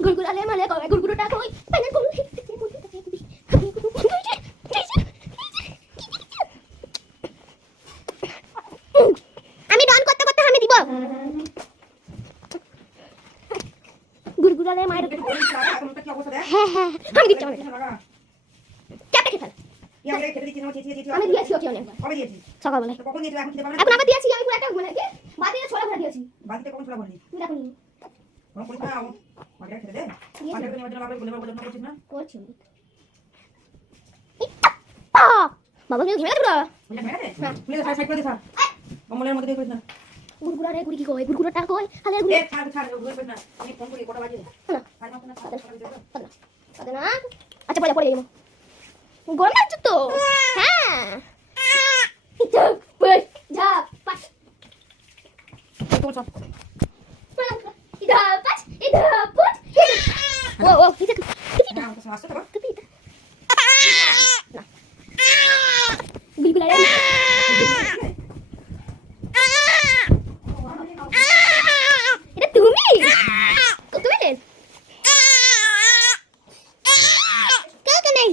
গুড়গুড়ালে মালে কয় গুড়গুড়টা কই পাইনা কোন আমি ডন করতে করতে আমি দিব গুড়গুড়ালে মায়ের হ্যাঁ হ্যাঁ আমি দিচ্ছি আমি ক্যাপটা খেয়ে ফেল আমি দিয়েছি ওকে অনেক সকালবেলা এখন আবার দিয়েছি আমি পুরো একটা মানে কি বাতিতে ছোলা ভরে দিয়েছি বাতিতে কখন ছোলা ভরলি তুই দেখো নি কোন পরীক্ষা মাঝে খেলে দে মাঝে করে মাঝে বাবা বলে বাবা করছিস না করছি বাবা তুমি ঘেমে পুরো বুঝলে মেরে দে মেরে সাইড করে দে স্যার কমলের মধ্যে দিয়ে করিস না গুড়গুড়া রে গুড়ি কি কয় গুড়গুড়াটা কই হালে গুড়ি এ ছাড় ওই করিস না আমি ফোন করি কটা বাজে না আর না আদে না আচ্ছা পড়ে গেলাম গরম লাগছে তো হ্যাঁ যা পাস তো সব ইধা পাস ইধা পুট ও ও কি দেখ না তো আসছে তো না গুড়গুড়া রে এটা তুমি তুমি নে কে কে নাই